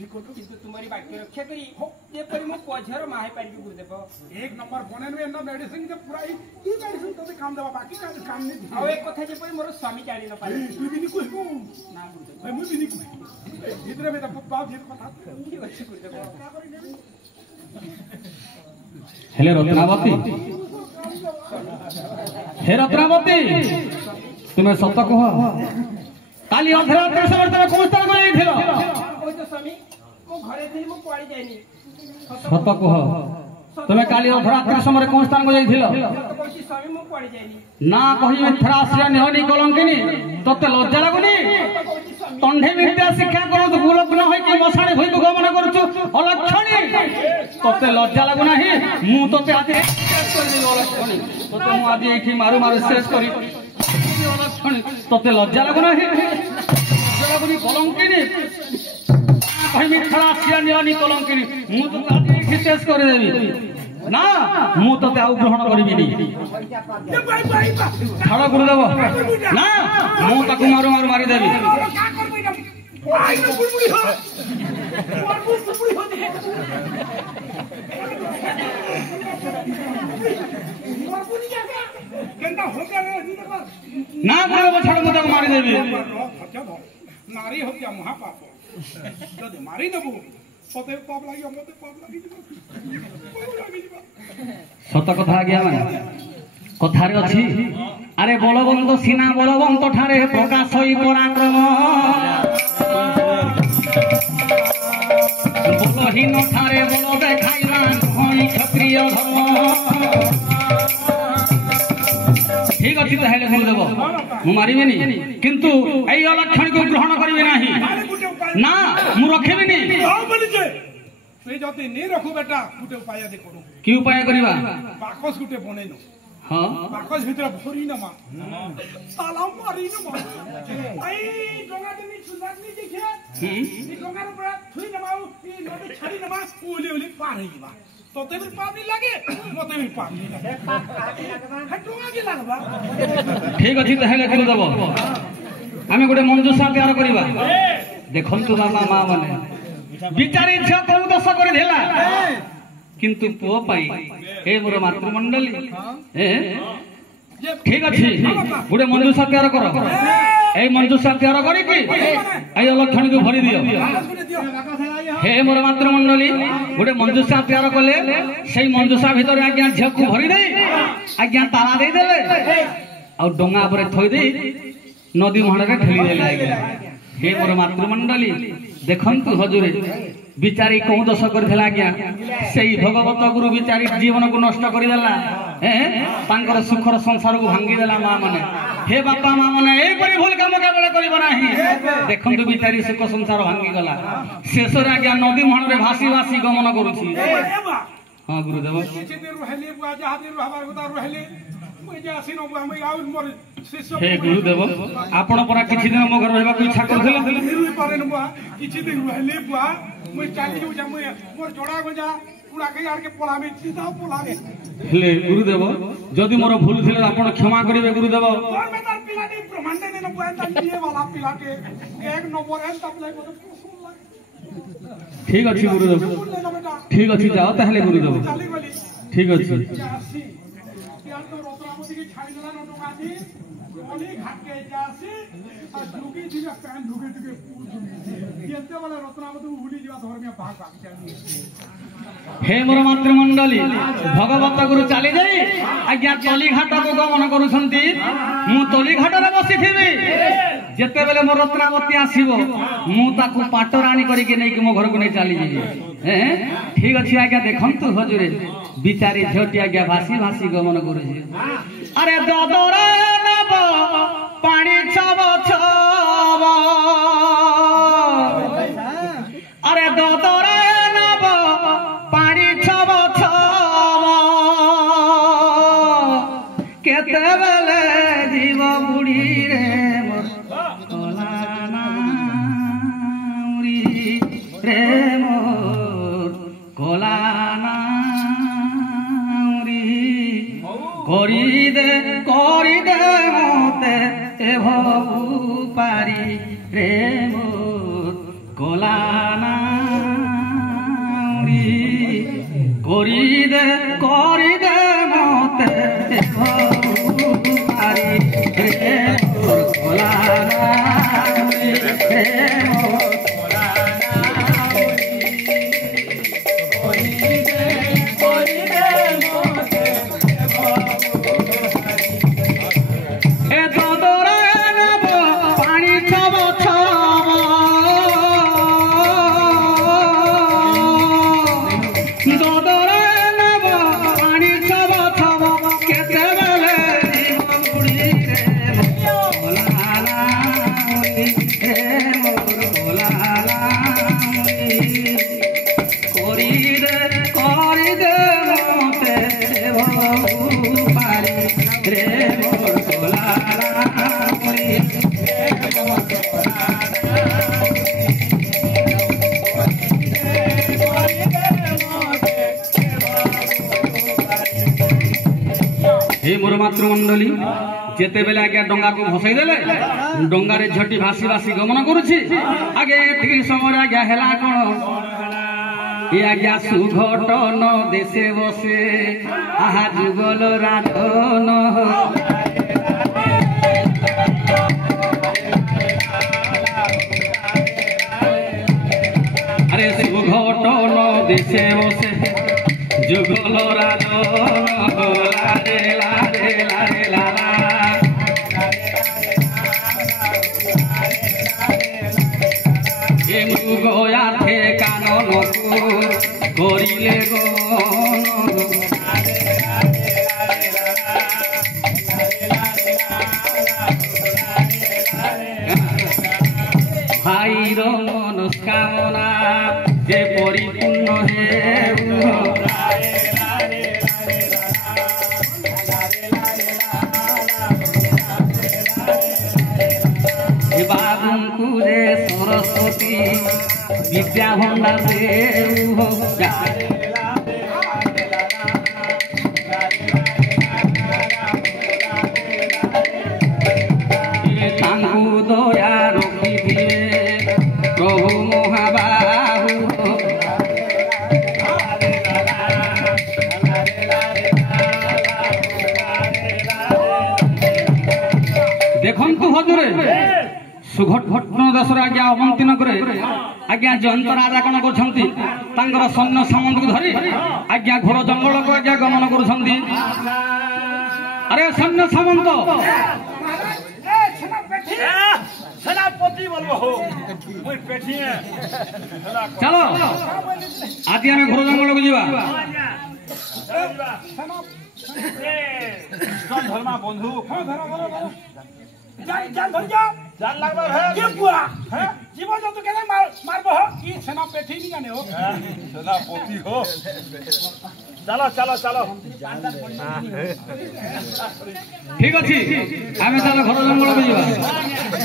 ठीक हो किंतु तुम्हारी वाक्य रक्षा करी ये पर मो पछर माहे पारी गुरुदेव एक नंबर बने में ना मेडिसिन के पूरा ही मेडिसिन तो काम देबा बाकी का काम नहीं आ एक कथा जे पर मोर स्वामी जानि न पारे तू भी नहीं कहबो ना गुरुदेव भाई मुझे नहीं कह इधर में तो बाप जी कथा की अछि गुरुदेव हेले रत्नावती हे रत्नावती तुम्हें सत कह काली अर्धरात्रि समय तुम कौन स्थान को जाइथिलो ओ तो स्वामी मो घरे थी मो पड़ी जाइनी सत कह तुम्हें काली अर्धरात्रि समय कौन स्थान को जाइथिलो तो कोसी स्वामी मो पड़ी जाइनी ना कहिबे थरासिया नेहनी कलंकिनी तते लज्जा लागुनी तंढे विद्या शिक्षा करू गुलक न होई कि मसाणी होई गमन करछु अलक्षणी तते लज्जा लागु नाही मु तते आज शेष कर देबो अलक्षणी तते मु आज एठी मारू मारू शेष करी अलक्षणी तते लज्जा लागु नाही लज्जा लागुनी कलंकिनी कहिबे थरासिया नेहनी कलंकिनी मु तो आज एठी शेष कर देबी ना मु तते आउ ग्रहण करिबिनी छाड़ गुरुदेव ना मु ताकू मारू मारू मारी देबी आई ना बुलबुली हो और बुलबुली हो दे बुलबुली क्या केंदा हो गया ना गुरुदेव छाड़ मु ताकू मारी देबी नारी हत्या महापाप जदि मारी देबो सते पाप लागि मते पाप लागि सत कथा आज्ञा माने कथारे अछि अरे बलवंत सीना बलवंत ठारे प्रकाश होई पराक्रम बलहीन ठारे बल देखाइला होई क्षत्रिय धर्म ठीक अछि ताहेले गुरुदेव मु मारिबेनी किंतु एई अलक्षण को ग्रहण करिवे नाही ना मु रखेबिनी से जति नहीं रखू बेटा गुटे उपाय दे करू की उपाय करिवा बाकस गुटे बनेनो हां बाकस भीतर भरी न मा ताला मारी न मा आई डोंगा देनी सुनानी देखे ई डोंगा रे पूरा थुई न माऊ ई नदी छाड़ी न मा ओले ओले पार होई बा तोते भी पाप नहीं लागे मते भी पाप नहीं लागे डोंगा के लागबा ठीक अछि ताहेले गुरुदेव आमे गुटे मंजूषा तैयार करिवा देखंतु बाबा मां माने विचारी झ को दश कर देला किंतु पुओ पाई ए मोर मातृमंडली ए ठीक अछि गुटे मंजूषा तैयार कर ए मंजूषा तैयार करी कि ए अलक्षण को भरी दियो हे मोर मातृमंडली गुटे मंजूषा तैयार कले सेई मंजूषा भीतर आज्ञा झ को भरी दे आज्ञा ताला दे देले और डोंगा पर थोई दे नदी महड़ रे ठेली देले आज्ञा हे मोर मातृमंडली देखंतु हजूरे विचारी कौन दोष करथिला आज्ञा सेई भगवत गुरु विचारी जीवन को नष्ट कर देला तांकर सुखर संसार को भांगी देला मां माने हे बापा मां माने एई परि भूल काम केबे करिबो नाही देखंतु विचारी सुख संसार भांगी गला शेष रे आज्ञा नदी महण रे भासी भासी गमन करूछि हां गुरुदेव किछि दिन रहले बुआ जहा दिन रहबार गुदा रहले मुई जे आसीनो बुआ मुई आउ मोर शिष्य हे गुरुदेव आपण परा किछि दिन मो घर रहबा को इच्छा करथिला निरुई पारेन बुआ किछि दिन रहले बुआ मुई चाली जो जा मुई मोर जोड़ा गजा पूरा के यार के पोलामे सीधा पोलामे ले गुरुदेव जदि मोर भूल थिले आपण क्षमा करिवे गुरुदेव और मैं तार पिलाटी ब्रह्मांड ने न बुआ तालिए वाला पिलाटे एक नंबर है तब ले को ठीक अछि गुरुदेव ठीक अछि जाओ ताहले गुरुदेव चाली वाली ठीक अछि यार तो रोतरामती की छाई देला न टोकाती ओली घाट के जासी आ दुगी दिगा पैन दुगे दुगे केते वाला रोतरामती उली जीवा धर में भाग भाग चली हे मोर मातृमंडली भगवत गुरु चली जाई आज्ञा तली घाट को गमन करूछंती मु तली घाट रे बसी थिबी जेते बेले मोर रत्नावती आसीबो मु ताकू पाटराणी करी के नै कि मो घर को नै चली जेबी ठीक अछि आज्ञा देखंतु हजूरे विचारी झोटी आज्ञा भासी भासी गमन करूछि अरे ददरे नब पानी छब छब अरे ददरे नब पानी छब छब केते बेले जीव बुढ़ी रे मोर कलानाउरी रे मोर कलानाउरी करी दे मते ए भगु पारी रे मोर कलाना মুড়ি করিদে করিদে মতে ভারি রে ভোলা রে मोर मातृमंडली जेते बेले आज्ञा डंगा को भसाई देले डंगारे झटी भासी भासी गमन करुछि आगे एतिक समय आज्ञा हेला कोन ए आज्ञा सुघटन देशे बसे आहा जुगल राधन अरे सुघटन देशे बसे जुगल राधन लारे लारे लारे लाला गया थे कानन करिले गन भाईर मनस्कामना जे परिपूर्ण हे सरस्वती विद्या भंडार देव दया रखी प्रभु महाबाहु देखु हजूर सुघटन दशर आज्ञा अवंती नगरे आज्ञा जयंत राजा कौन कर सैन्य सामंत को धरी आज्ञा घोर जंगल को आज्ञा गमन कर अरे सैन्य सामंत चलो आज आम घोर जंगल को जीवा बंधु जान लगबा है के बुआ हैं जीव जंतु केने मारबो हो ई सेना पेठी नहीं जाने हो सेनापति हो चलो चलो चलो ठीक अछि आमे चलो घर जंगल को जीवा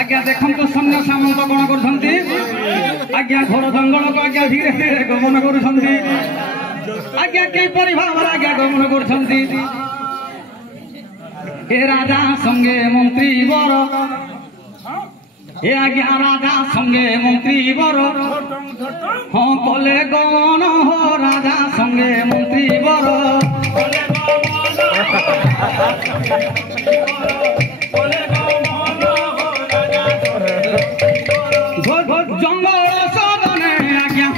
आज्ञा देखम तो सैन्य सामंत कोन करथंती आज्ञा घर जंगल को आज्ञा धीरे धीरे गमन करथंती आज्ञा के परिभाव आज्ञा गमन करथंती ए राजा संगे मंत्री बर ए आज्ञा राजा संगे मंत्री बर हाँ कले गमन हो राजा संगे मंत्री बर जंगल सदने आज्ञा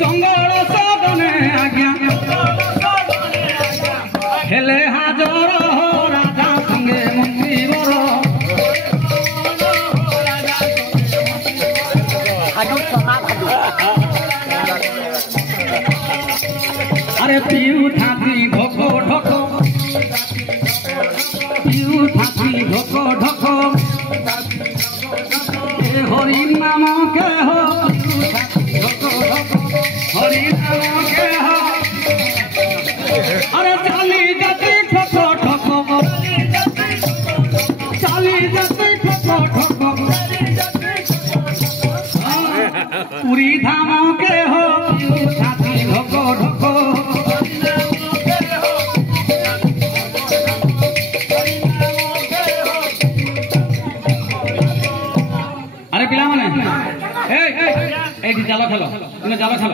जंगल सदने आज्ञा हेले हाजर हो राजा संगे मंत्री बर अरे पिऊ थापी ढोको ढोको पिऊ थापी ढोको ढोको हरि नाम के हो ढोको ढोको हरि नाम के हो अरे चाली जाती ठोको ठोको चाली जाती ठोको ठोको पूरी धाम के हो छाती ढोको ढोको अरे पिला माने এইটি জাল খেল জাল খেল